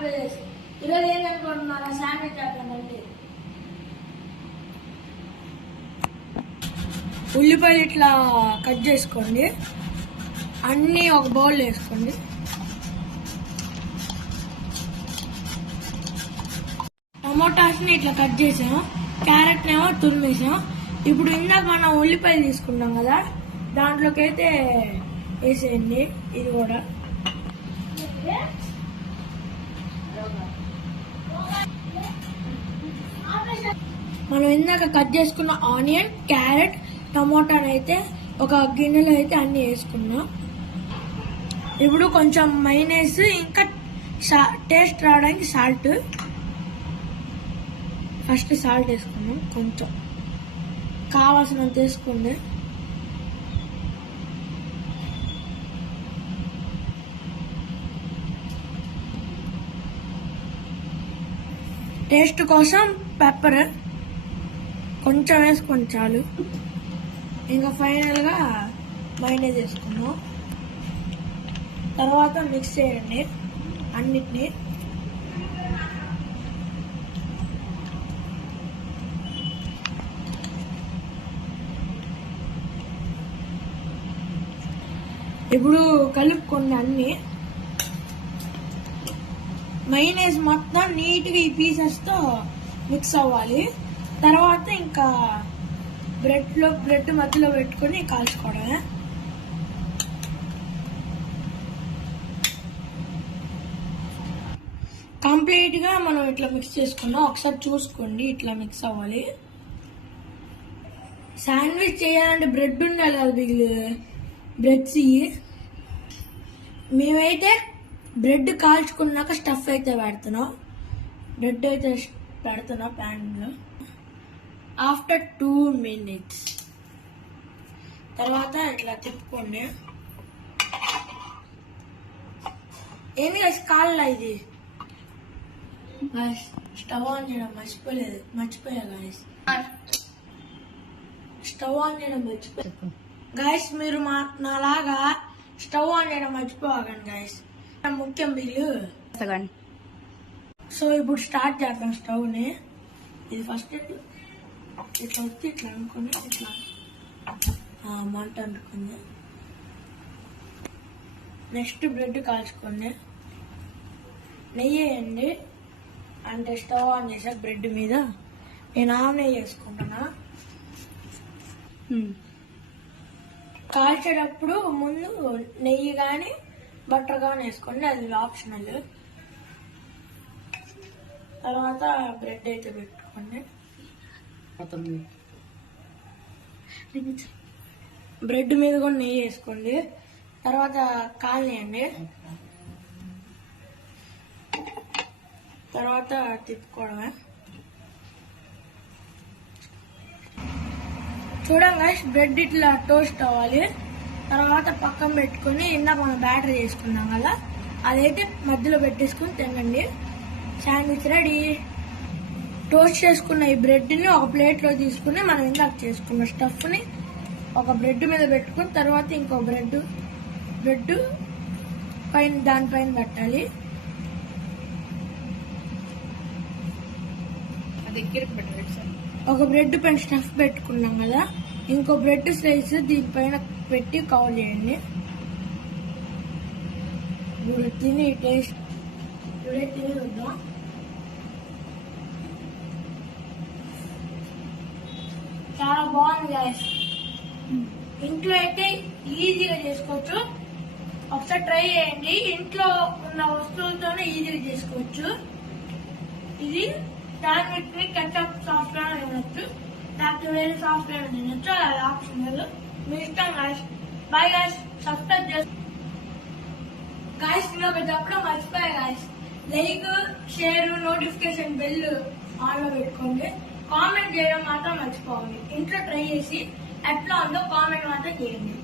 ఆంధ్రప్రదేశ్. ఈరోజు ఏంటనుకుంటున్నారా? శాండ్విచ్ చేద్దామండి. ఉల్లిపాయలు ఇట్లా కట్ చేసుకోండి, అన్నీ ఒక బౌల్ వేసుకోండి. టమోటాస్ని ఇట్లా కట్ చేసాం, క్యారెట్ ఏమో తురిమేసాం. ఇప్పుడు ఇందాక మనం ఉల్లిపాయలు తీసుకున్నాం కదా, దాంట్లోకి అయితే వేసేయండి. ఇది కూడా మనం ఇందాక కట్ చేసుకున్న ఆనియన్, క్యారెట్, టమోటాని అయితే ఒక గిన్నెలో అయితే అన్ని వేసుకున్నాం. ఇప్పుడు కొంచెం మైనస్, ఇంకా టేస్ట్ రావడానికి సాల్ట్. ఫస్ట్ సాల్ట్ వేసుకున్నాం, కొంచెం కావాల్సినంత వేసుకోండి. టేస్ట్ కోసం పెప్పర్ కొంచెం వేసుకోండి చాలు. ఇంకా ఫైనల్గా మైనస్ వేసుకున్నాం. తర్వాత మిక్స్ చేయండి అన్నిటినీ. ఇప్పుడు కలుపుకోండి అన్ని. మైనస్ మొత్తం నీట్గా ఈ పీసెస్తో మిక్స్ అవ్వాలి. తర్వాత ఇంకా బ్రెడ్ మధ్యలో పెట్టుకుని కాల్చుకోవడమే. కంప్లీట్గా మనం ఇట్లా మిక్స్ చేసుకున్నాం. ఒకసారి చూసుకోండి, ఇట్లా మిక్స్ అవ్వాలి. శాండ్విచ్ చేయాలంటే బ్రెడ్ ఉండాలి కదా, బిల్లు బ్రెడ్స్. మేమైతే బ్రెడ్ కాల్చుకున్నాక స్టఫ్ అయితే పెడుతున్నాం. బ్రెడ్ అయితే పెడుతున్నా ప్యాన్లో. ఆఫ్టర్ 2 minutes తర్వాత ఇట్లా తిప్పుకోండి. ఏమి కాళ్ళ ఇది స్టవ్ ఆన్ చేయడం మర్చిపోయా గాయస్. స్టవ్ ఆన్ చేయడం మర్చిపోయా గాయస్. మీరు నాలాగా స్టవ్ ఆన్ చేయడం మర్చిపోకండి గాయస్, ముఖ్యం బిల్లు. సో ఇప్పుడు స్టార్ట్ చేద్దాం స్టవ్ ని. ఇది ఫస్ట్ ఇట్లా వచ్చి ఇట్లా అనుకుని ఇట్లా మంట అనుకుంది. నెక్స్ట్ బ్రెడ్ కాల్చుకోండి, నెయ్యి వేయండి. అంటే స్టవ్ ఆన్ చేసా బ్రెడ్ మీద. నేను నెయ్యి వేసుకుంటున్నా. కాల్చేటప్పుడు ముందు నెయ్యి కానీ బటర్ కానీ వేసుకోండి, అది ఆప్షనల్. తర్వాత బ్రెడ్ అయితే పెట్టుకోండి. బ్రెడ్ మీద కూడా నెయ్యి వేసుకోండి. తర్వాత కాలనియండి. తర్వాత తిప్పుకోవడమే. చూడండి బ్రెడ్ ఇట్లా టోస్ట్ అవ్వాలి. తర్వాత పక్కన పెట్టుకుని ఇందాక మనం బ్యాటర్ చేసుకున్నాం కదా, అదైతే మధ్యలో పెట్టేసుకుని తినండి. Sandwich ready. టోస్ట్ చేసుకున్న ఈ బ్రెడ్ని ఒక ప్లేట్లో తీసుకుని మనం ఇందాక చేసుకున్న స్టఫ్ని ఒక బ్రెడ్ మీద పెట్టుకుని తర్వాత ఇంకో బ్రెడ్ పైన దానిపైన పెట్టాలి. ఒక బ్రెడ్ పైన స్టఫ్ పెట్టుకున్నాం కదా, ఇంకో బ్రెడ్ స్లైస్ దీనిపైన పెట్టి కవర్ చేయండి. ఇప్పుడు తిని టేస్ట్ తిని చూద్దాం. చాలా బాగుంది గాయస్. ఇంట్లో అయితే ఈజీగా చేసుకోవచ్చు. ఒకసారి ట్రై చేయండి. ఇంట్లో ఉన్న వస్తువులతోనే ఈజీగా చేసుకోవచ్చు. ఇది శాండ్విచ్ ని కెచప్ సాస్ లో తినొచ్చు, లేకపోతే వేరే సాస్ లో తినొచ్చు. అది ఆప్షనల్, మీ ఇష్టం గాయస్. Bye guys. సబ్స్క్రైబ్ చేసుకో గాయస్. నేను చెప్పడం మర్చిపోయా guys. Like, share, notification bell on లో పెట్టుకోండి. కామెంట్ చేయడం మాత్రం మర్చిపోండి. ఇంట్లో ట్రై చేసి ఎట్లా ఉందో కామెంట్ మాత్రం చేయండి.